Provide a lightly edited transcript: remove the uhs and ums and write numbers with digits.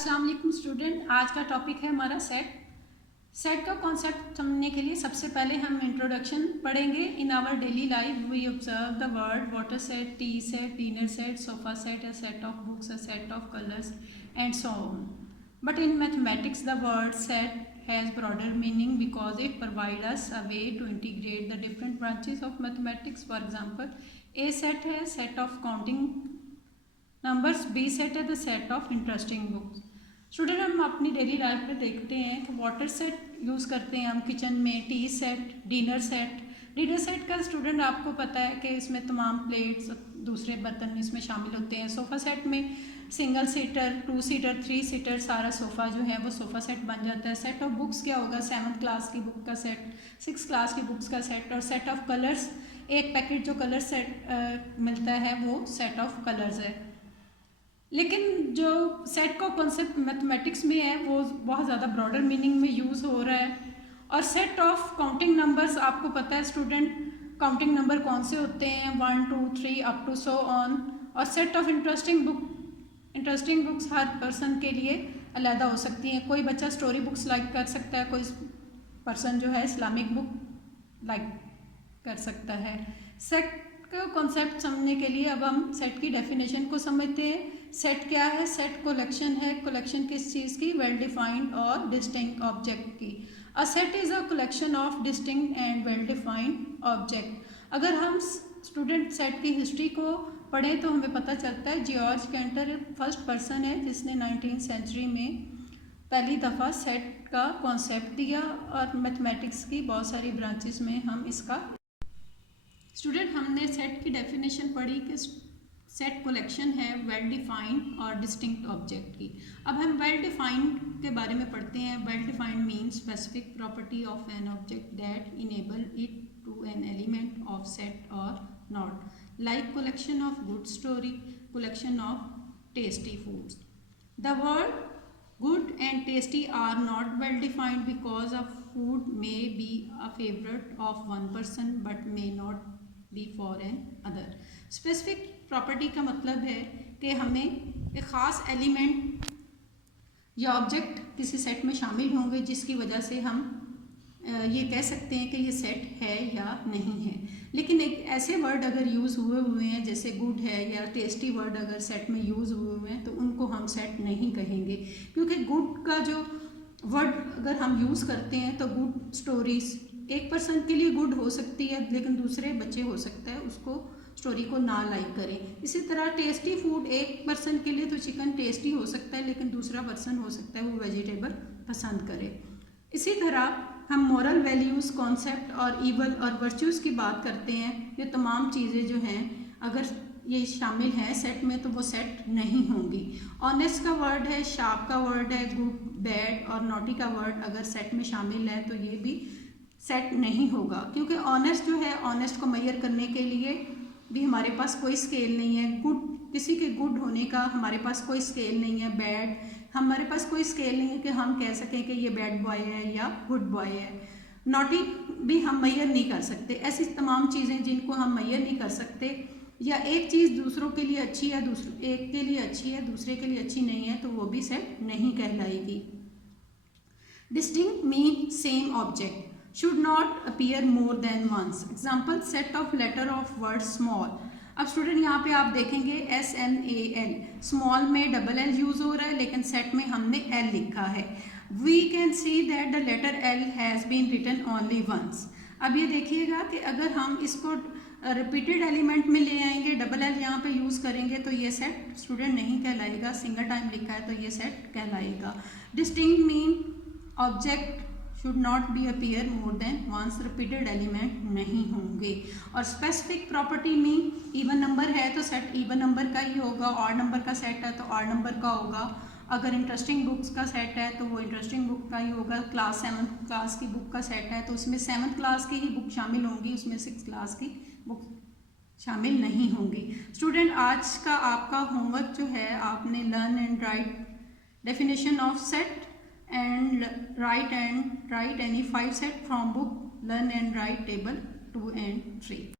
अस्सलाम वालेकुम स्टूडेंट। आज का टॉपिक है हमारा सेट का कॉन्सेप्ट समझने के लिए सबसे पहले हम इंट्रोडक्शन पढ़ेंगे। In our daily life we observe the word water set, tea set, dinner set, sofa set, a set of books, a set of colours and so on. But in mathematics, the word set has broader meaning because it provides us a way to integrate the different branches of mathematics. For example, A set है set of counting numbers, B set है the set of interesting books. Student हम अपनी daily life में देखते हैं कि water set use करते हैं हम किचन में, टी सेट, डिनर सेट का स्टूडेंट आपको पता है कि इसमें तमाम प्लेट्स दूसरे बर्तन इसमें शामिल होते हैं। सोफ़ा सेट में सिंगल सीटर, 2 सीटर, 3 सीटर सारा सोफ़ा जो है वो सोफ़ा सेट बन जाता है। सेट ऑफ बुक्स क्या होगा? 7th क्लास की बुक का सेट, 6th क्लास की बुक्स का सेट। और सेट ऑफ कलर्स, एक पैकेट जो कलर सेट मिलता है वो सेट ऑफ कलर्स है। लेकिन जो सेट का कॉन्सेप्ट मैथमेटिक्स में है वो बहुत ज़्यादा ब्रॉडर मीनिंग में यूज़ हो रहा है। और सेट ऑफ काउंटिंग नंबर्स आपको पता है स्टूडेंट, काउंटिंग नंबर कौन से होते हैं? 1 2 3 अप टू सो ऑन। और set of interesting books her person के लिए अलग हो सकती हैं। कोई बच्चा स्टोरी बुक्स लाइक कर सकता है, कोई पर्सन जो है इस्लामिक बुक लाइक कर सकता है। सेट का कॉन्सेप्ट समझने के लिए अब हम सेट की डेफिनेशन को समझते हैं। सेट क्या है? सेट कलेक्शन है। कलेक्शन किस चीज़ की? वेल डिफाइंड और डिस्टिंक्ट ऑब्जेक्ट की। A set is a collection of distinct and well defined object. अगर हम स्टूडेंट सेट की हिस्ट्री को पढ़ें तो हमें पता चलता है जॉर्ज कैंटर फर्स्ट पर्सन है जिसने 19th सेंचुरी में पहली दफ़ा सेट का कॉन्सेप्ट दिया। और मैथमेटिक्स की बहुत सारी ब्रांचेस में हम इसका स्टूडेंट हमने सेट की डेफिनेशन पढ़ी कि सेट कलेक्शन है वेल डिफाइंड और डिस्टिंक्ट ऑब्जेक्ट की। अब हम वेल डिफाइंड के बारे में पढ़ते हैं। Well defined means specific property of an object that enable it to an element of set और not, like collection of good story, collection of tasty foods. The word good and tasty are not well defined because a food may be a favorite of one person but may not be for an other. Specific property का मतलब है कि हमें एक ख़ास element या object किसी set में शामिल होंगे जिसकी वजह से हम ये कह सकते हैं कि ये सेट है या नहीं है। लेकिन एक ऐसे वर्ड अगर यूज़ हुए हैं जैसे गुड है या टेस्टी वर्ड अगर सेट में यूज़ हुए हैं तो उनको हम सेट नहीं कहेंगे, क्योंकि गुड का जो वर्ड अगर हम यूज़ करते हैं तो गुड स्टोरीज एक पर्सन के लिए गुड हो सकती है लेकिन दूसरे बच्चे हो सकता है उसको स्टोरी को ना लाइक करें। इसी तरह टेस्टी फूड एक पर्सन के लिए तो चिकन टेस्टी हो सकता है लेकिन दूसरा पर्सन हो सकता है वो वेजिटेबल पसंद करे। इसी तरह हम मॉरल वैल्यूज़, कॉन्सेप्ट और ईवल और वर्च्यूज़ की बात करते हैं। ये तमाम चीज़ें जो हैं अगर ये शामिल हैं सेट में तो वो सेट नहीं होंगी। ऑनेस्ट का वर्ड है, शार्प का वर्ड है, गुड, बैड और नॉटी का वर्ड अगर सेट में शामिल है तो ये भी सेट नहीं होगा, क्योंकि ऑनेस्ट जो है, ऑनेस्ट को मेजर करने के लिए भी हमारे पास कोई स्केल नहीं है। गुड, किसी के गुड होने का हमारे पास कोई स्केल नहीं है। बैड, हमारे पास कोई स्केल नहीं है कि हम कह सकें कि ये बैड बॉय है या गुड बॉय है। नॉटी भी हम मेजर नहीं कर सकते। ऐसी तमाम चीज़ें जिनको हम मेजर नहीं कर सकते, या एक चीज़ दूसरों के लिए अच्छी है, एक के लिए अच्छी है, दूसरे के लिए अच्छी नहीं है, तो वो भी सेट नहीं कहलाएगी। Distinct mean same object should not appear more than once. Example, set of letter of word small. अब स्टूडेंट यहाँ पे आप देखेंगे SMAL, स्मॉल में डबल L यूज़ हो रहा है लेकिन सेट में हमने L लिखा है। We can see that the letter L has been written only once. अब ये देखिएगा कि अगर हम इसको रिपीटेड एलिमेंट में ले आएंगे, डबल L यहाँ पे यूज़ करेंगे तो ये सेट स्टूडेंट नहीं कहलाएगा। सिंगल टाइम लिखा है तो ये सेट कहलाएगा। Distinct mean object should not be appear more than once, repeated element नहीं होंगे। और स्पेसिफिक प्रॉपर्टी में इवन नंबर है तो सेट इवन नंबर का ही होगा, ऑड नंबर का सेट है तो ऑड नंबर का होगा। अगर इंटरेस्टिंग बुक्स का सेट है तो वो इंटरेस्टिंग बुक का ही होगा। क्लास 7th क्लास की बुक का सेट है तो उसमें 7th क्लास की ही बुक शामिल होंगी, उसमें 6th क्लास की बुक शामिल नहीं होंगी। स्टूडेंट आज का आपका होमवर्क जो है, आपने learn and right definition of set and write any 5 set from book Learn and Write table 2 and 3.